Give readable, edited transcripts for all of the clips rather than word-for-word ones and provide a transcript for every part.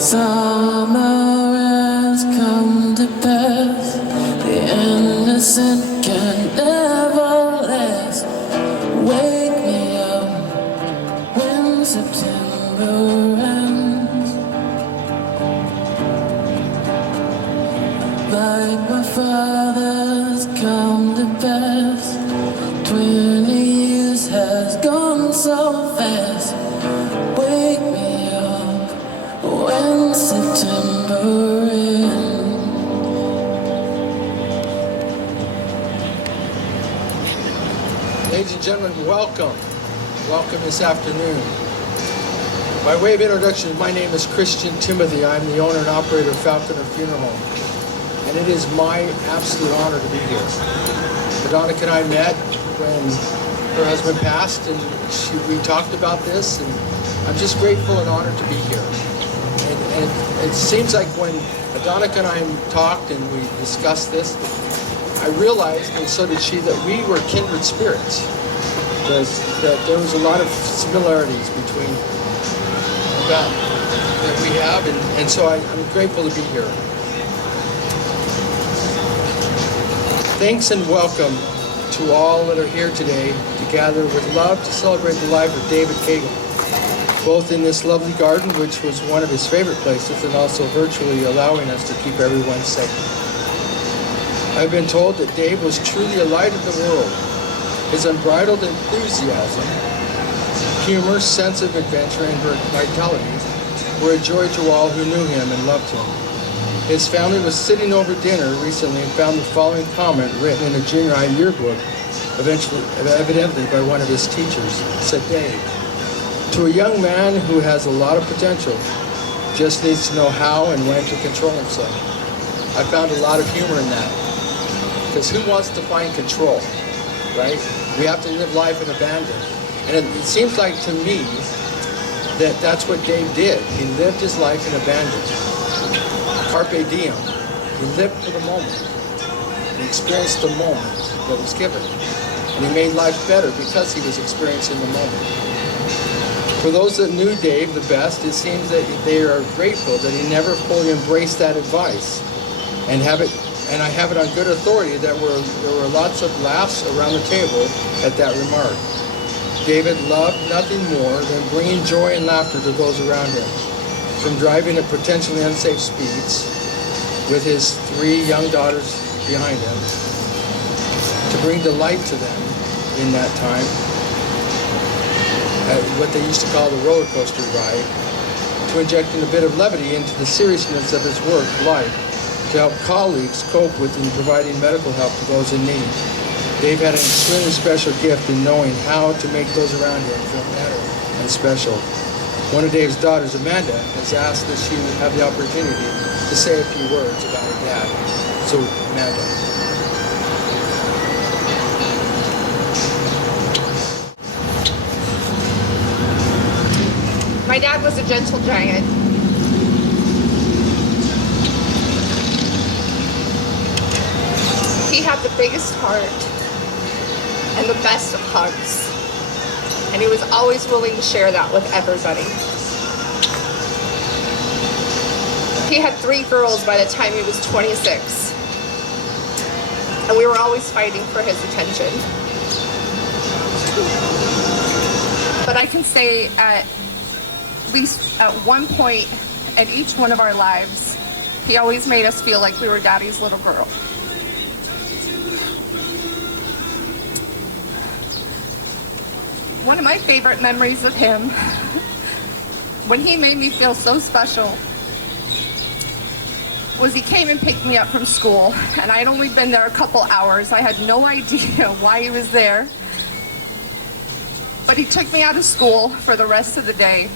Summer has come to pass. The innocent can never last. Wake me up when September ends. Like my father's come to pass. 20 years has gone so fast. Wake me up when September ends. Ladies and gentlemen, welcome. Welcome this afternoon. By way of introduction, my name is Christian Timothy. I'm the owner and operator of Falconer Funeral Home. And it is my absolute honor to be here. Veronica and I met when her husband passed, and we talked about this, and I'm just grateful and honored to be here. And it seems like when Adonica and I talked and we discussed this, I realized, and so did she, that we were kindred spirits. That there was a lot of similarities between that we have, and so I'm grateful to be here. Thanks and welcome to all that are here today to gather with love to celebrate the life of David Cagle, both in this lovely garden, which was one of his favorite places, and also virtually allowing us to keep everyone safe. I've been told that Dave was truly a light of the world. His unbridled enthusiasm, humor, sense of adventure, and vitality were a joy to all who knew him and loved him. His family was sitting over dinner recently and found the following comment written in a junior high yearbook, evidently by one of his teachers. It said, Dave, to a young man who has a lot of potential, just needs to know how and when to control himself. I found a lot of humor in that. Because who wants to find control, right? We have to live life in abandon. And it seems like to me that that's what Dave did. He lived his life in abandon. Carpe diem. He lived for the moment. He experienced the moment that was given. And he made life better because he was experiencing the moment. For those that knew Dave the best, it seems that they are grateful that he never fully embraced that advice. And I have it on good authority that there were lots of laughs around the table at that remark. David loved nothing more than bringing joy and laughter to those around him. From driving at potentially unsafe speeds with his 3 young daughters behind him, to bring delight to them in that time, what they used to call the roller coaster ride, to injecting a bit of levity into the seriousness of his work life, to help colleagues cope with and providing medical help to those in need. Dave had an extremely special gift in knowing how to make those around him feel better and special. One of Dave's daughters, Amanda, has asked that she would have the opportunity to say a few words about her dad. So, Amanda. My dad was a gentle giant. He had the biggest heart and the best of hugs. And he was always willing to share that with everybody. He had 3 girls by the time he was 26. And we were always fighting for his attention. But I can say at least at one point in each one of our lives, he always made us feel like we were Daddy's little girl. One of my favorite memories of him, when he made me feel so special, was he came and picked me up from school, and I'd only been there a couple hours. I had no idea why he was there. But he took me out of school for the rest of the day,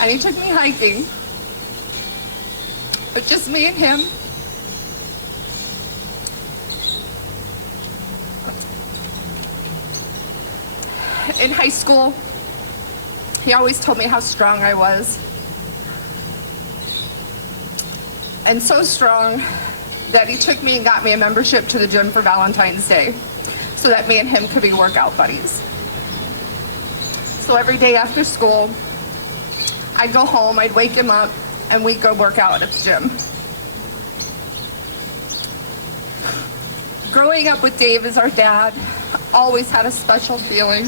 and he took me hiking. But just me and him. In high school, he always told me how strong I was. And so strong that he took me and got me a membership to the gym for Valentine's Day so that me and him could be workout buddies. So every day after school, I'd go home, I'd wake him up, and we go work out at the gym. Growing up with Dave as our dad always had a special feeling.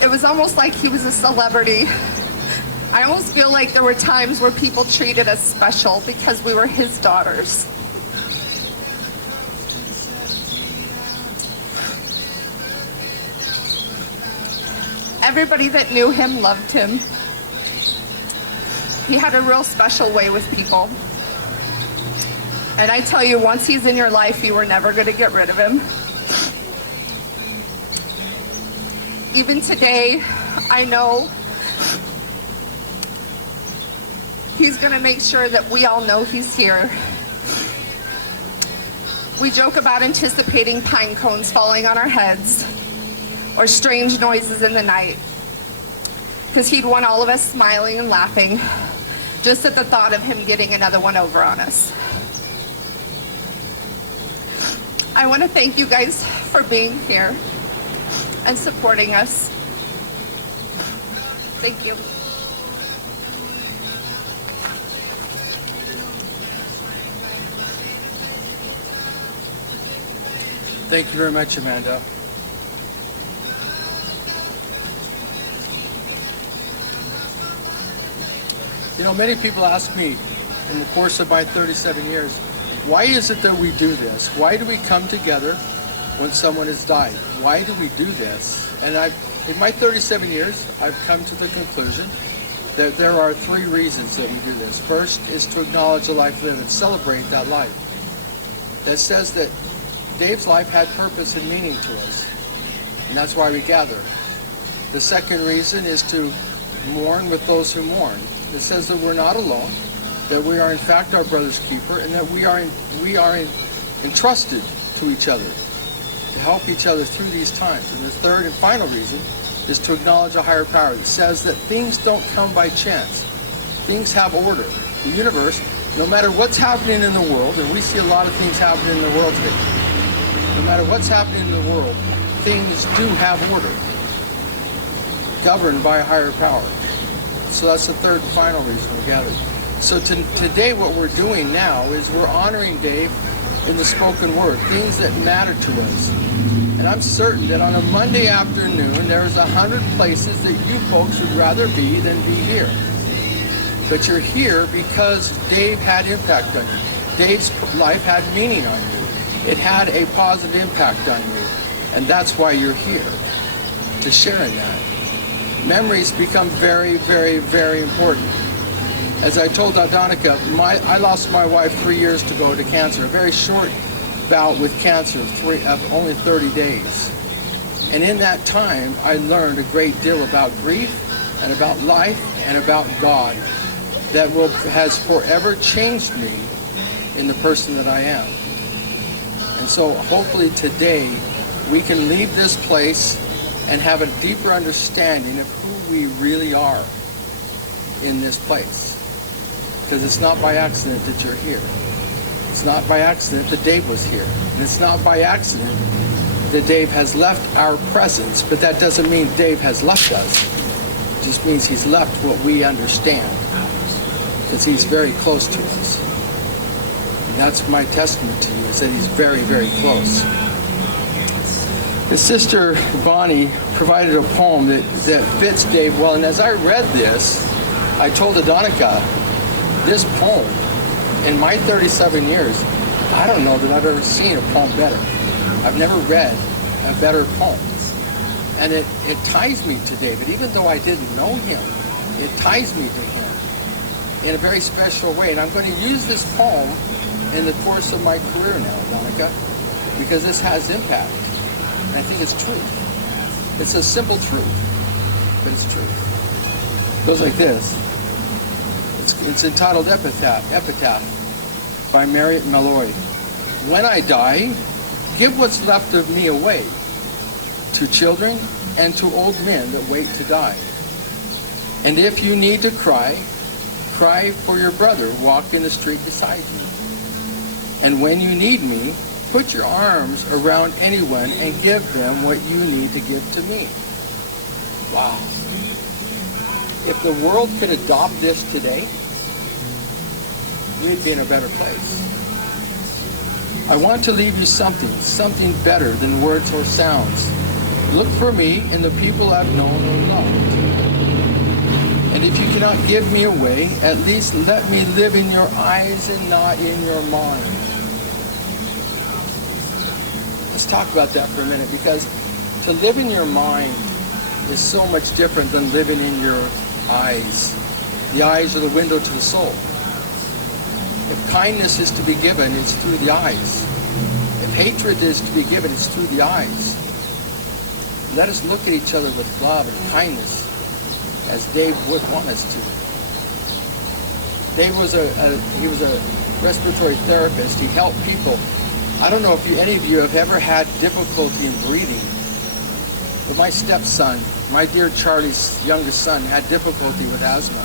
It was almost like he was a celebrity. I almost feel like there were times where people treated us special because we were his daughters. Everybody that knew him loved him. He had a real special way with people. And I tell you, once he's in your life, you were never going to get rid of him. Even today, I know he's going to make sure that we all know he's here. We joke about anticipating pine cones falling on our heads or strange noises in the night, because he'd want all of us smiling and laughing just at the thought of him getting another one over on us. I want to thank you guys for being here and supporting us. Thank you. Thank you very much, Amanda. You know, many people ask me in the course of my 37 years, why is it that we do this? Why do we come together when someone has died? Why do we do this? And in my 37 years, I've come to the conclusion that there are three reasons that we do this. First is to acknowledge a life lived and celebrate that life. That says that Dave's life had purpose and meaning to us, and that's why we gather. The second reason is to mourn with those who mourn. It says that we're not alone, that we are in fact our brother's keeper, and that we are entrusted to each other to help each other through these times. And the third and final reason is to acknowledge a higher power that says that things don't come by chance. Things have order. The universe, no matter what's happening in the world, and we see a lot of things happening in the world today, no matter what's happening in the world, things do have order, governed by a higher power. So that's the third and final reason we gathered. So today what we're doing now is we're honoring Dave in the spoken word, things that matter to us. And I'm certain that on a Monday afternoon, there's 100 places that you folks would rather be than be here. But you're here because Dave had impact on you. Dave's life had meaning on you. It had a positive impact on you. And that's why you're here, to share in that. Memories become very, very, very important. As I told Donica, I lost my wife 3 years ago to cancer, a very short bout with cancer of only 30 days. And in that time, I learned a great deal about grief and about life and about God that has forever changed me in the person that I am. And so hopefully today we can leave this place and have a deeper understanding of who we really are in this place. Because it's not by accident that you're here. It's not by accident that Dave was here. And it's not by accident that Dave has left our presence, but that doesn't mean Dave has left us. It just means he's left what we understand. Because he's very close to us. And that's my testament to you, is that he's very, very close. His sister Bonnie provided a poem that fits Dave well, and as I read this, I told Adonica, this poem, in my 37 years, I don't know that I've ever seen a poem better. I've never read a better poem. And it ties me to David, even though I didn't know him. It ties me to him in a very special way. And I'm going to use this poem in the course of my career now, Adonica, because this has impact. And I think it's true. It's a simple truth, but it's true. It goes like this. It's entitled Epitaph by Marriott Malloy. When I die, give what's left of me away to children and to old men that wait to die. And if you need to cry, cry for your brother walk in the street beside you. And when you need me, put your arms around anyone and give them what you need to give to me. Wow. if the world could adopt this today, we'd be in a better place. I want to leave you something better than words or sounds. Look for me in the people I've known or loved. And if you cannot give me away, at least let me live in your eyes and not in your mind. Let's talk about that for a minute, because to live in your mind is so much different than living in your eyes. The eyes are the window to the soul. If kindness is to be given, it's through the eyes. If hatred is to be given, it's through the eyes. Let us look at each other with love and kindness as Dave would want us to. Dave was he was a respiratory therapist. He helped people. I don't know if any of you have ever had difficulty in breathing. But my stepson, my dear Charlie's youngest son, had difficulty with asthma.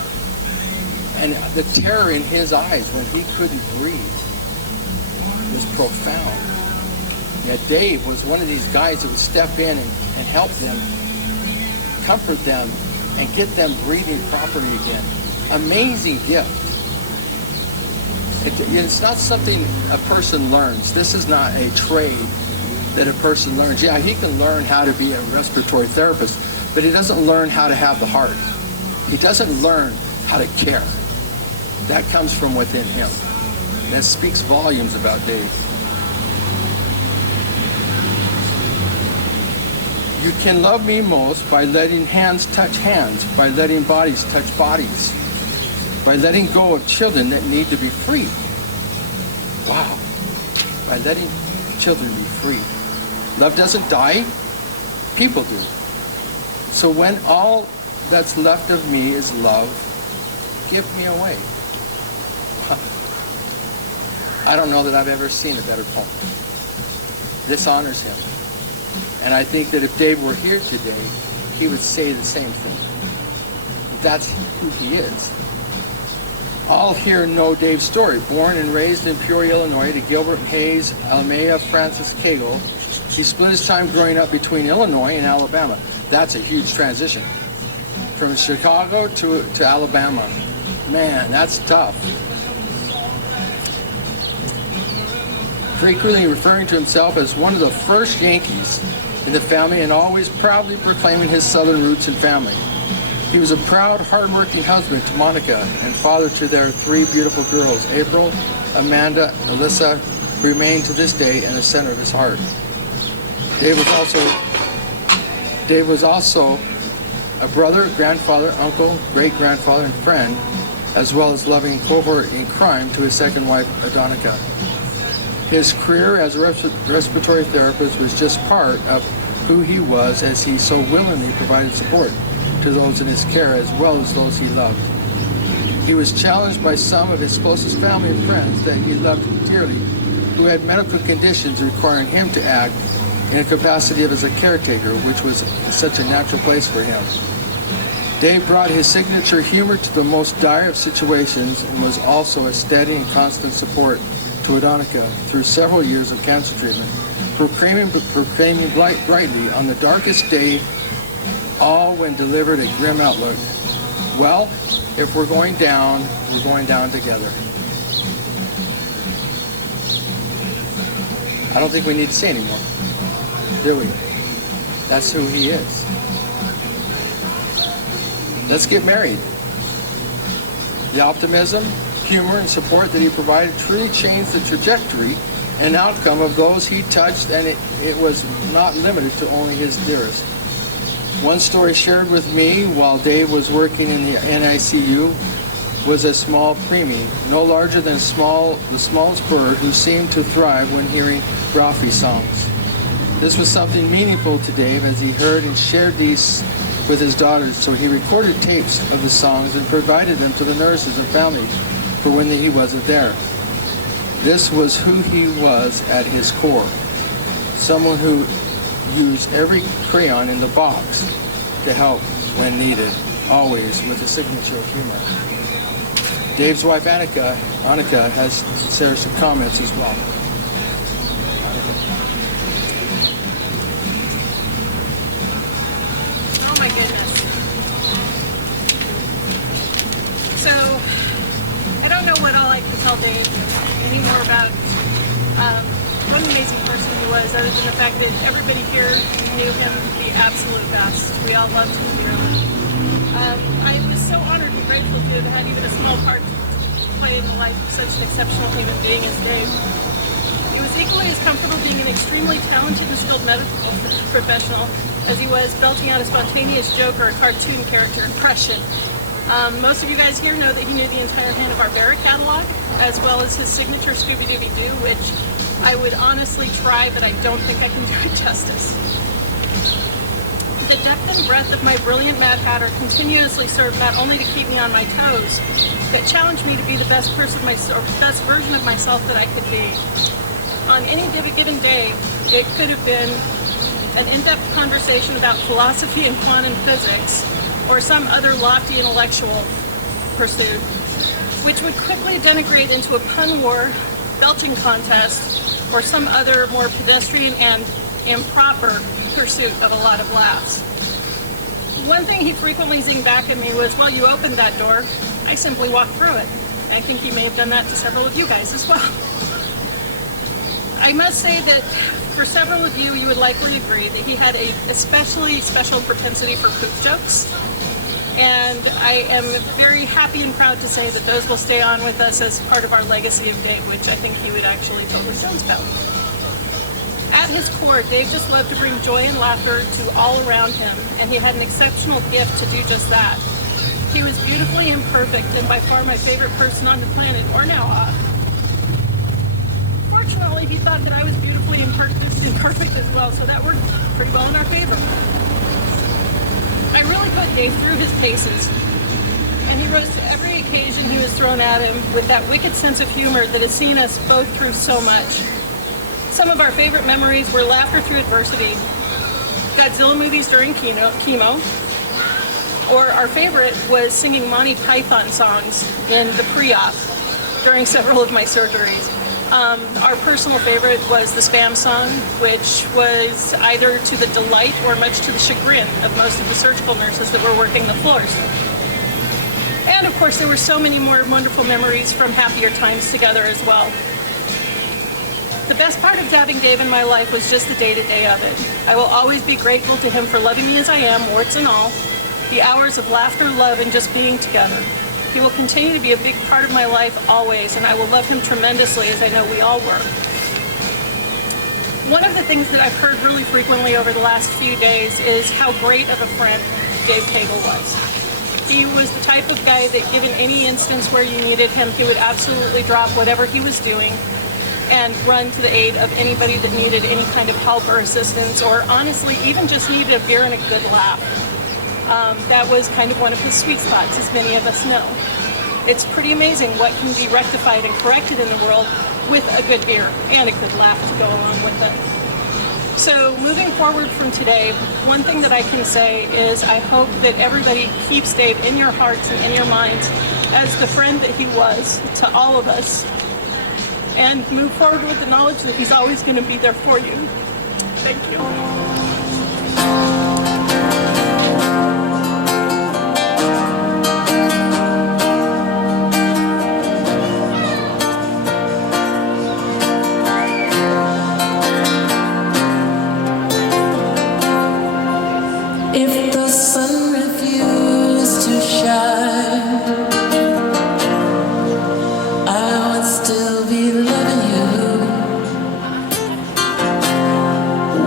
And the terror in his eyes when he couldn't breathe was profound. Yet Dave was one of these guys that would step in and help them, comfort them, and get them breathing properly again. Amazing gift. It's not something a person learns. This is not a trade that a person learns. Yeah, he can learn how to be a respiratory therapist, but he doesn't learn how to have the heart. He doesn't learn how to care. That comes from within him. That speaks volumes about Dave. You can love me most by letting hands touch hands, by letting bodies touch bodies, by letting go of children that need to be freed. Wow. By letting children be freed. Love doesn't die, people do. So when all that's left of me is love, give me away. I don't know that I've ever seen a better poem. This honors him. And I think that if Dave were here today, he would say the same thing. That's who he is. All here know Dave's story. Born and raised in Peoria, Illinois, to Gilbert Hayes, Almea Francis Cagle, he split his time growing up between Illinois and Alabama. That's a huge transition. From Chicago to Alabama. Man, that's tough. Frequently referring to himself as one of the first Yankees in the family and always proudly proclaiming his southern roots and family. He was a proud, hard-working husband to Monica and father to their 3 beautiful girls, April, Amanda, Alyssa, who remain to this day in the center of his heart. Dave was also a brother, grandfather, uncle, great-grandfather, and friend, as well as loving cohort in crime to his second wife, Adonica. His career as a respiratory therapist was just part of who he was, as he so willingly provided support to those in his care as well as those he loved. He was challenged by some of his closest family and friends that he loved dearly, who had medical conditions requiring him to act in a capacity as a caretaker, which was such a natural place for him. Dave brought his signature humor to the most dire of situations and was also a steady and constant support to Adonica through several years of cancer treatment, proclaiming brightly on the darkest day, all when delivered a grim outlook. Well, if we're going down together. I don't think we need to say anymore, do we? That's who he is. Let's get married. The optimism, humor, and support that he provided truly changed the trajectory and outcome of those he touched, and it was not limited to only his dearest. One story shared with me while Dave was working in the NICU was a small preemie, no larger than the smallest bird, who seemed to thrive when hearing Ralphie songs. This was something meaningful to Dave, as he heard and shared these with his daughters, so he recorded tapes of the songs and provided them to the nurses and family for when he wasn't there. This was who he was at his core, someone who used every crayon in the box to help when needed, always with a signature of humor. Dave's wife Annika has shared some comments as well. Oh my goodness. tell Dave any more about what an amazing person he was, other than the fact that everybody here knew him the absolute best. We all loved him dearly. I was so honored and grateful to have had even a small part to play in the life of such an exceptional human being as Dave. He was equally as comfortable being an extremely talented and skilled medical professional as he was belting out a spontaneous joke or a cartoon character impression. Most of you guys here know that he knew the entire Hanna-Barbera catalog, as well as his signature Scooby-Dooby-Doo, which I would honestly try, but I don't think I can do it justice. The depth and breadth of my brilliant Mad Hatter continuously served not only to keep me on my toes, but challenged me to be the best best version of myself that I could be. On any given day, it could have been an in-depth conversation about philosophy and quantum physics, or some other lofty intellectual pursuit, which would quickly denigrate into a pun war, belching contest, or some other more pedestrian and improper pursuit of a lot of laughs. One thing he frequently zinged back at me was, well, you opened that door, I simply walked through it. I think he may have done that to several of you guys as well. I must say that for several of you, you would likely agree that he had a especially special propensity for poop jokes. And I am very happy and proud to say that those will stay on with us as part of our legacy of Dave, which I think he would actually publish stones about. At his core, Dave just loved to bring joy and laughter to all around him, and he had an exceptional gift to do just that. He was beautifully imperfect and by far my favorite person on the planet, or now. Fortunately, he thought that I was beautifully imperfect as well, so that worked pretty well in our favor. I really put Dave through his paces, and he rose to every occasion he was thrown at him with that wicked sense of humor that has seen us both through so much. Some of our favorite memories were laughter through adversity, Godzilla movies during chemo, or our favorite was singing Monty Python songs in the pre-op during several of my surgeries. Our personal favorite was the Spam song, which was either to the delight or much to the chagrin of most of the surgical nurses that were working the floors. And of course, there were so many more wonderful memories from happier times together as well. The best part of having Dave in my life was just the day-to-day of it. I will always be grateful to him for loving me as I am, warts and all, the hours of laughter, love, and just being together. He will continue to be a big part of my life always, and I will love him tremendously, as I know we all were. One of the things that I've heard really frequently over the last few days is how great of a friend Dave Cagle was. He was the type of guy that, given any instance where you needed him, he would absolutely drop whatever he was doing and run to the aid of anybody that needed any kind of help or assistance, or honestly, even just needed a beer and a good laugh. That was kind of one of his sweet spots, as many of us know. It's pretty amazing what can be rectified and corrected in the world with a good beer and a good laugh to go along with it. So moving forward from today, one thing that I can say is I hope that everybody keeps Dave in your hearts and in your minds as the friend that he was to all of us, and move forward with the knowledge that he's always going to be there for you. Thank you. If the sun refused to shine, I would still be loving you.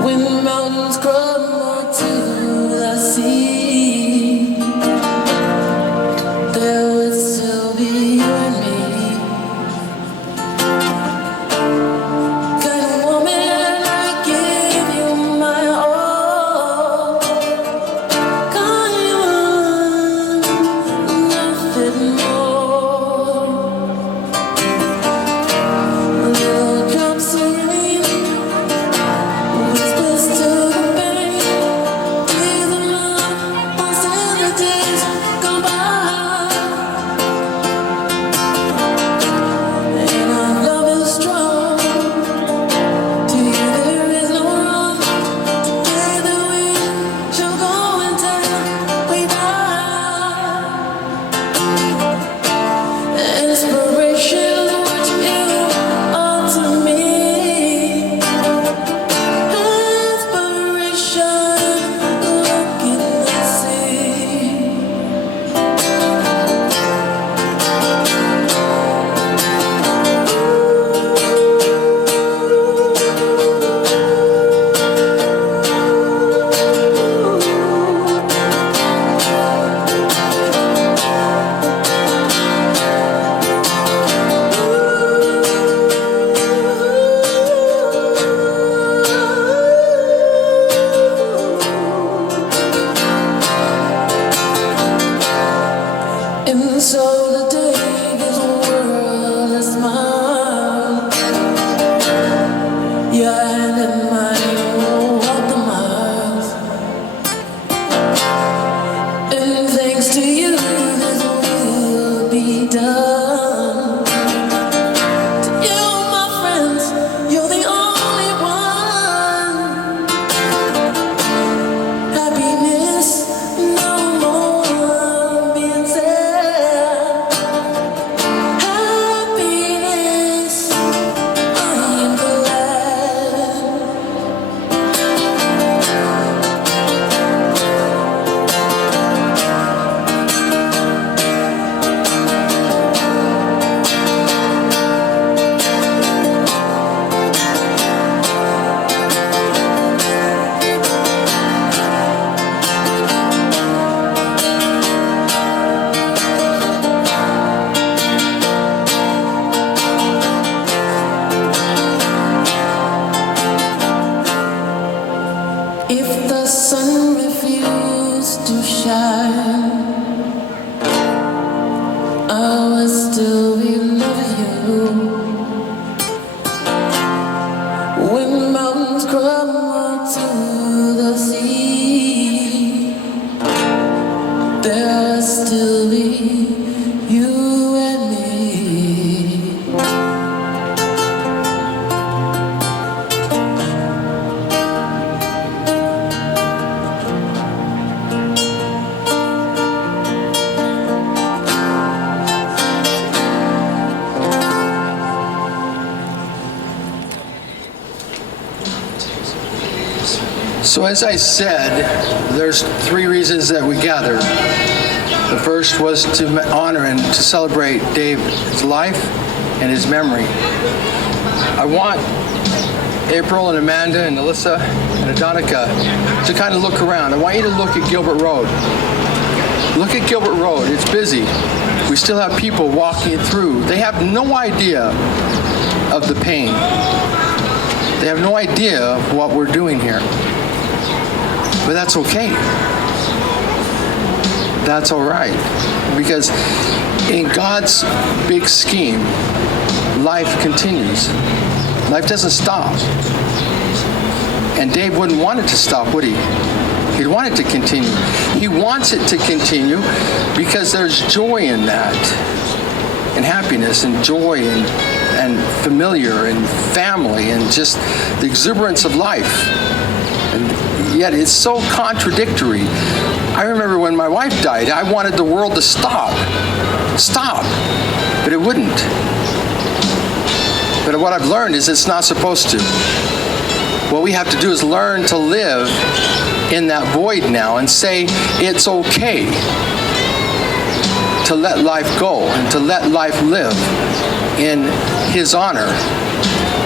When mountains And so the day this world is mine. Your hand in mine will walk the miles. And thanks to you, this will be done. To you, my friends, you're the only one. Happiness, no more being sad. Happiness, I am glad. If the sun refused to shine, I would still be loving you. When mountains crumble to the sea, there will still be you and me. So as I said, there's three reasons that we gathered. The first was to honor and to celebrate Dave's life and his memory. I want April and Amanda and Alyssa and Adonica to kind of look around. I want you to look at Gilbert Road. Look at Gilbert Road. It's busy. We still have people walking through. They have no idea of the pain. They have no idea of what we're doing here. But that's okay. That's all right. Because in God's big scheme, life continues. Life doesn't stop. And Dave wouldn't want it to stop, would he? He'd want it to continue. He wants it to continue because there's joy in that, and happiness and joy and familiar and family and just the exuberance of life. And yet it's so contradictory. I remember when my wife died, I wanted the world to stop, but it wouldn't. But what I've learned is it's not supposed to. What we have to do is learn to live in that void now and say it's okay to let life go and to let life live in His honor,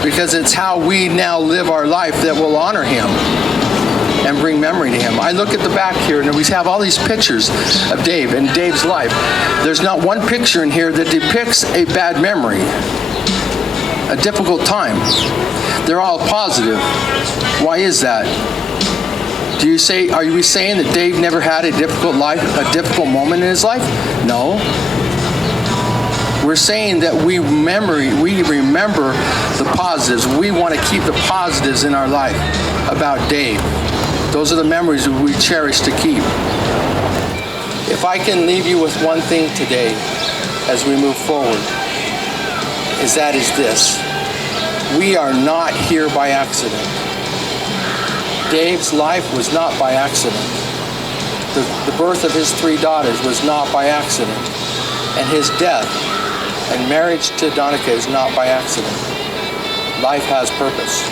because it's how we now live our life that will honor Him and bring memory to Him. I look at the back here and we have all these pictures of Dave and Dave's life. There's not one picture in here that depicts a bad memory, a difficult time. They're all positive. Why is that? Are we saying that Dave never had a difficult life, a difficult moment in his life? No. We're saying that we remember the positives. We want to keep the positives in our life about Dave. Those are the memories that we cherish to keep. If I can leave you with one thing today as we move forward, is this. We are not here by accident. Dave's life was not by accident. The birth of his 3 daughters was not by accident. And his death and marriage to Donica is not by accident. Life has purpose.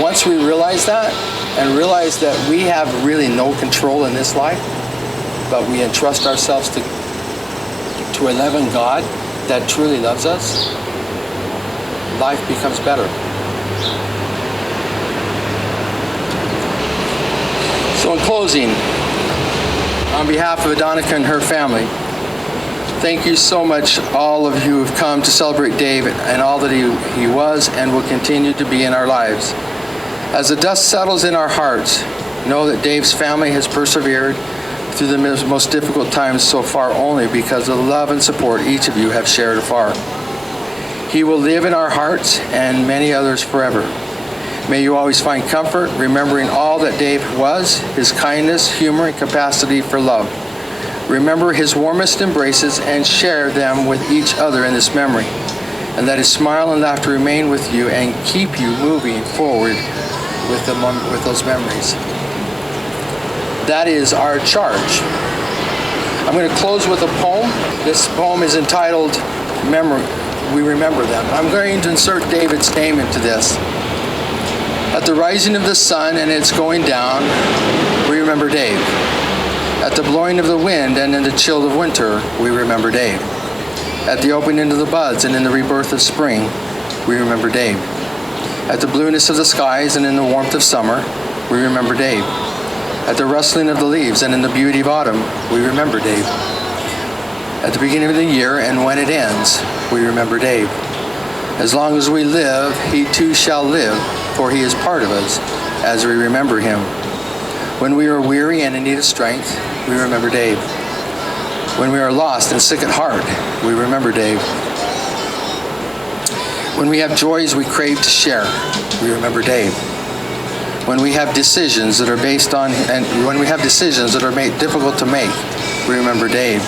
Once we realize that, and realize that we have really no control in this life, but we entrust ourselves to a loving God that truly loves us, life becomes better. So in closing, on behalf of Adonica and her family, thank you so much, all of you who have come to celebrate Dave and all that he was and will continue to be in our lives. As the dust settles in our hearts, know that Dave's family has persevered, through the most difficult times so far only because of the love and support each of you have shared afar. He will live in our hearts and many others forever. May you always find comfort remembering all that Dave was, his kindness, humor, and capacity for love. Remember his warmest embraces and share them with each other in this memory. And let his smile and laughter remain with you and keep you moving forward with those memories. That is our charge. I'm going to close with a poem. This poem is entitled Memory. We Remember Them. I'm going to insert David's name into this. At the rising of the sun and its going down, we remember Dave. At the blowing of the wind and in the chill of winter, we remember Dave. At the opening of the buds and in the rebirth of spring, we remember Dave. At the blueness of the skies and in the warmth of summer, we remember Dave. At the rustling of the leaves and in the beauty of autumn, we remember Dave. At the beginning of the year and when it ends, we remember Dave. As long as we live, he too shall live, for he is part of us as we remember him. When we are weary and in need of strength, we remember Dave. When we are lost and sick at heart, we remember Dave. When we have joys we crave to share, we remember Dave. When we have decisions that are made difficult to make, we remember Dave.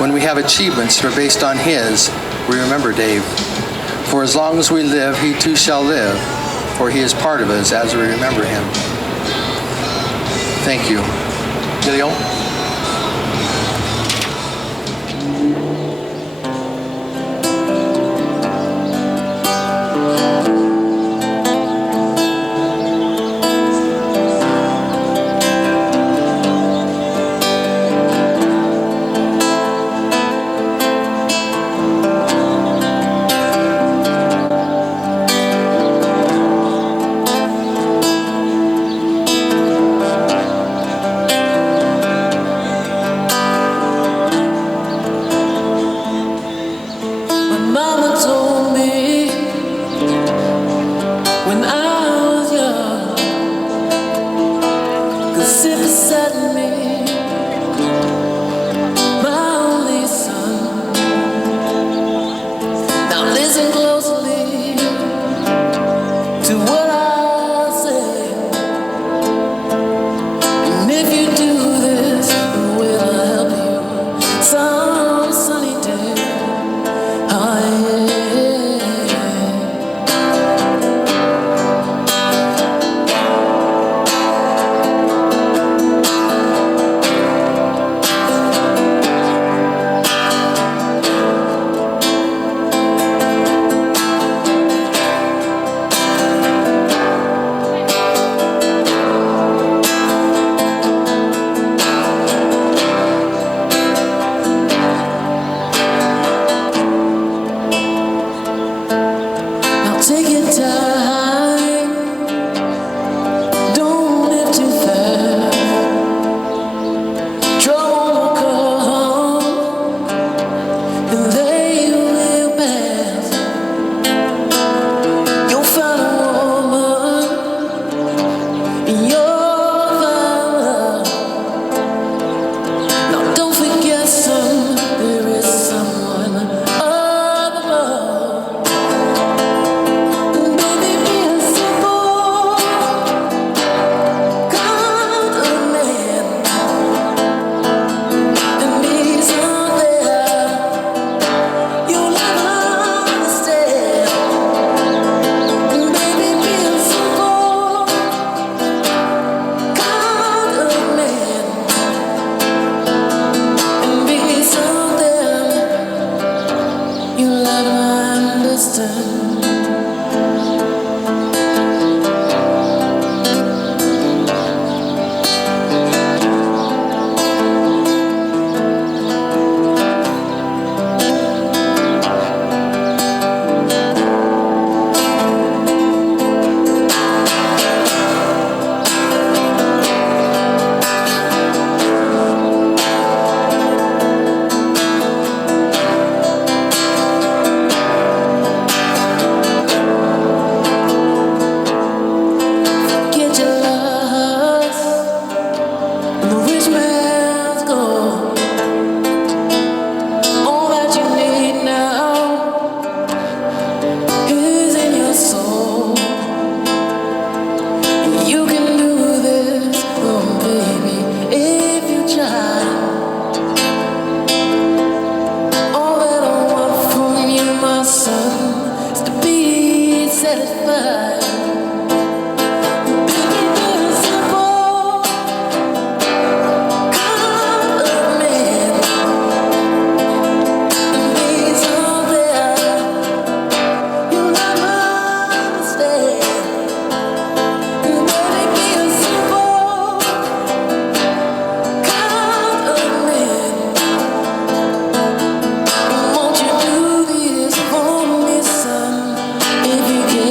When we have achievements that are based on his, we remember Dave. For as long as we live, he too shall live, for he is part of us as we remember him. Thank you. Gillian? son is to be satisfied. Baby, being simple, kind of man, and these are there you'll never understand. Baby, being simple, kind of man. Won't you do this for me, son, if you can?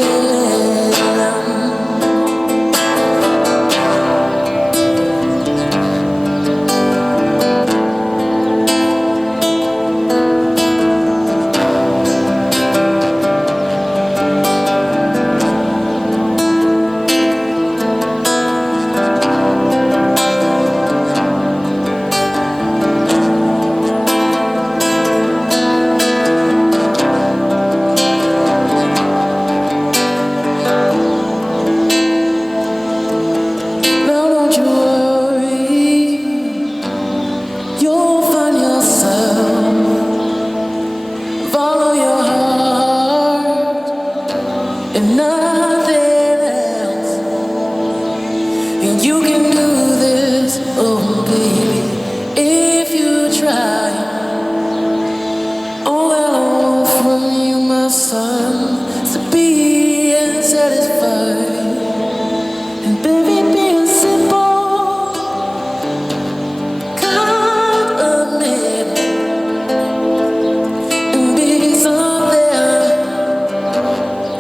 Now don't you worry, you'll find yourself. Follow your heart and nothing else. And you can do this, oh baby, if you try. All that I want from you, my son, is to be satisfied. And baby, being simple, kind of man, and being something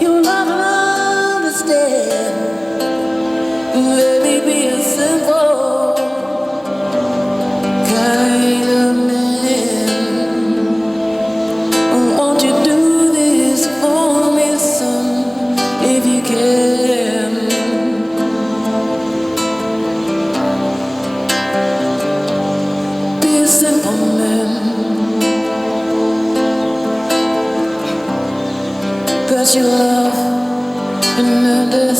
you'll never understand. Baby, being simple, kind of man. Won't you do this for me, son, if you can? Be a simple man, that you love and understand.